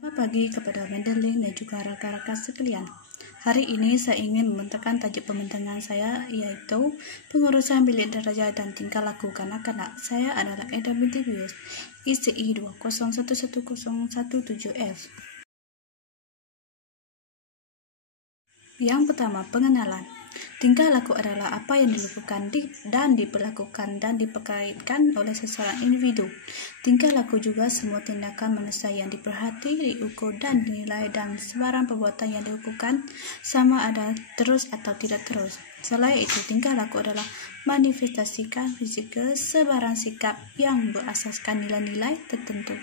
Selamat pagi kepada Madeline dan juga rakan-rakan sekalian. Hari ini saya ingin membentangkan tajuk pembentangan saya, yaitu pengurusan bilik darjah dan tingkah laku kanak-kanak. Saya adalah Eda binti Bius, ICI 2011017F. Yang pertama, pengenalan. Tingkah laku adalah apa yang dilakukan dan diperlakukan dan diperkaitkan oleh seseorang individu. Tingkah laku juga semua tindakan manusia yang diperhati, diukur dan dinilai, dan sebarang perbuatan yang dilakukan sama ada terus atau tidak terus. Selain itu, tingkah laku adalah manifestasikan fizikal sebarang sikap yang berasaskan nilai-nilai tertentu.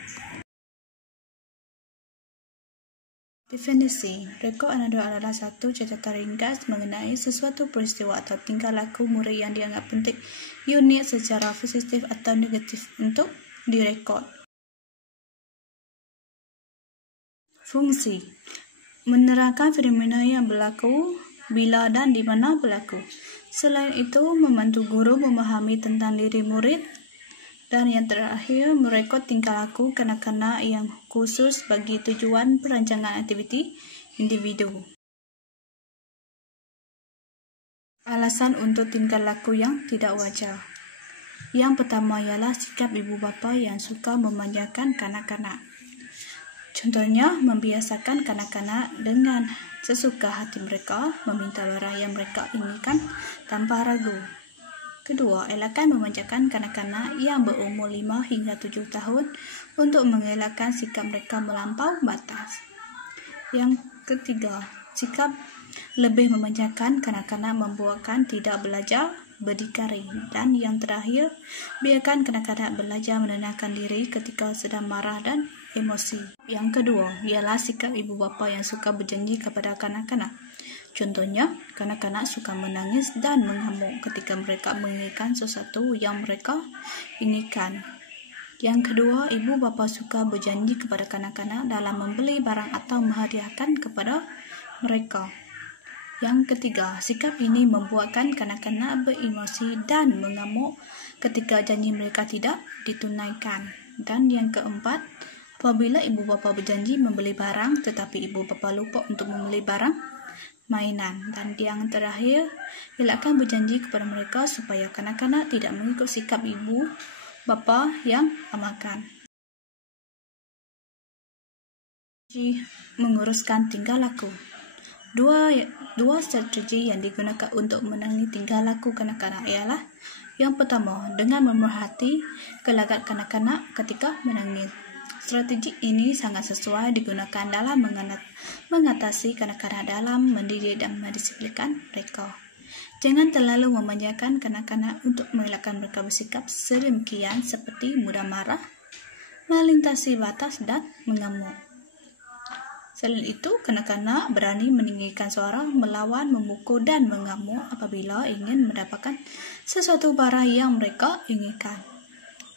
Definisi, rekod anekdot adalah satu catatan ringkas mengenai sesuatu peristiwa atau tingkah laku murid yang dianggap penting, unik secara positif atau negatif untuk direkod. Fungsi, menerangkan fenomena yang berlaku, bila dan di mana berlaku. Selain itu, membantu guru memahami tentang diri murid. Dan yang terakhir, merekod tingkah laku kanak-kanak yang khusus bagi tujuan perancangan aktiviti individu. Alasan untuk tingkah laku yang tidak wajar. Yang pertama ialah sikap ibu bapa yang suka memanjakan kanak-kanak. Contohnya, membiasakan kanak-kanak dengan sesuka hati mereka meminta barang yang mereka inginkan tanpa ragu. Kedua, elakkan memanjakan kanak-kanak yang berumur 5 hingga 7 tahun untuk mengelakkan sikap mereka melampau batas. Yang ketiga, sikap lebih memanjakan kanak-kanak membuatkan tidak belajar berdikari. Dan yang terakhir, biarkan kanak-kanak belajar menenangkan diri ketika sedang marah dan emosi. Yang kedua, ialah sikap ibu bapa yang suka berjanji kepada kanak-kanak. Contohnya, kanak-kanak suka menangis dan mengamuk ketika mereka menginginkan sesuatu yang mereka inginkan. Yang kedua, ibu bapa suka berjanji kepada kanak-kanak dalam membeli barang atau menghadiahkan kepada mereka. Yang ketiga, sikap ini membuatkan kanak-kanak beremosi dan mengamuk ketika janji mereka tidak ditunaikan. Dan yang keempat, apabila ibu bapa berjanji membeli barang tetapi ibu bapa lupa untuk membeli barang mainan. Dan yang terakhir, elakkan berjanji kepada mereka supaya kanak-kanak tidak mengikut sikap ibu bapa yang amalkan. Menguruskan tingkah laku. Dua strategi yang digunakan untuk menangani tingkah laku kanak-kanak ialah: yang pertama, dengan memerhati gelagat kanak-kanak ketika menangis. Strategi ini sangat sesuai digunakan dalam mengatasi kanak-kanak dalam mendidik dan mendisiplinkan mereka. Jangan terlalu memanjakan kanak-kanak untuk mengelakkan mereka bersikap sedemikian seperti mudah marah, melintasi batas, dan mengamuk. Selain itu, kanak-kanak berani meninggikan suara, melawan, memukul, dan mengamuk apabila ingin mendapatkan sesuatu barang yang mereka inginkan.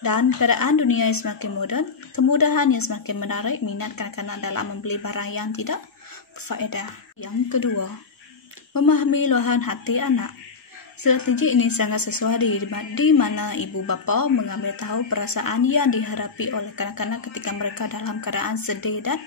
Dan keadaan dunia yang semakin moden, kemudahan yang semakin menarik minat kanak-kanak dalam membeli barang yang tidak berfaedah. Yang kedua, memahami luahan hati anak. Strategi ini sangat sesuai di mana ibu bapa mengambil tahu perasaan yang dihadapi oleh kanak-kanak ketika mereka dalam keadaan sedih dan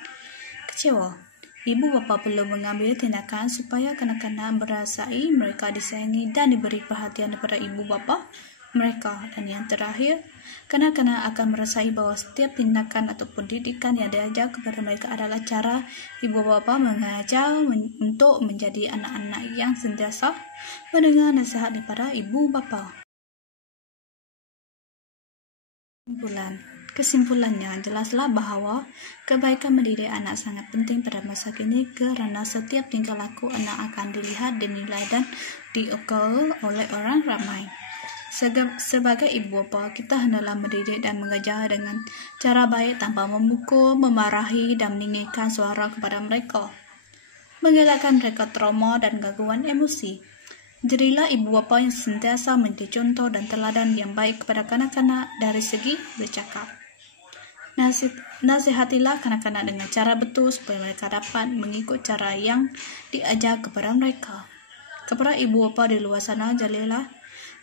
kecewa. Ibu bapa perlu mengambil tindakan supaya kanak-kanak merasai mereka disayangi dan diberi perhatian daripada ibu bapa mereka. Dan yang terakhir, kanak-kanak akan merasai bahawa setiap tindakan ataupun didikan yang diajar kepada mereka adalah cara ibu bapa mengajar untuk menjadi anak-anak yang sentiasa mendengar nasihat daripada ibu bapa. Kesimpulannya, jelaslah bahawa kebaikan mendidik anak sangat penting pada masa kini kerana setiap tingkah laku anak akan dilihat, dinilai dan diukur oleh orang ramai. Sebagai ibu bapa, kita hendaklah mendidik dan mengajar dengan cara baik tanpa memukul, memarahi dan meninggikan suara kepada mereka, mengelakkan mereka trauma dan gangguan emosi. Jadilah ibu bapa yang sentiasa menjadi contoh dan teladan yang baik kepada kanak-kanak dari segi bercakap. Nasihatilah kanak-kanak dengan cara betul supaya mereka dapat mengikut cara yang diajar kepada mereka. Kepada ibu bapa di luar sana, jadilah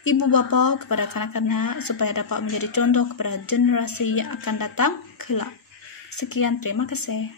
ibu bapa kepada kanak-kanak supaya dapat menjadi contoh kepada generasi yang akan datang kelak. Sekian, terima kasih.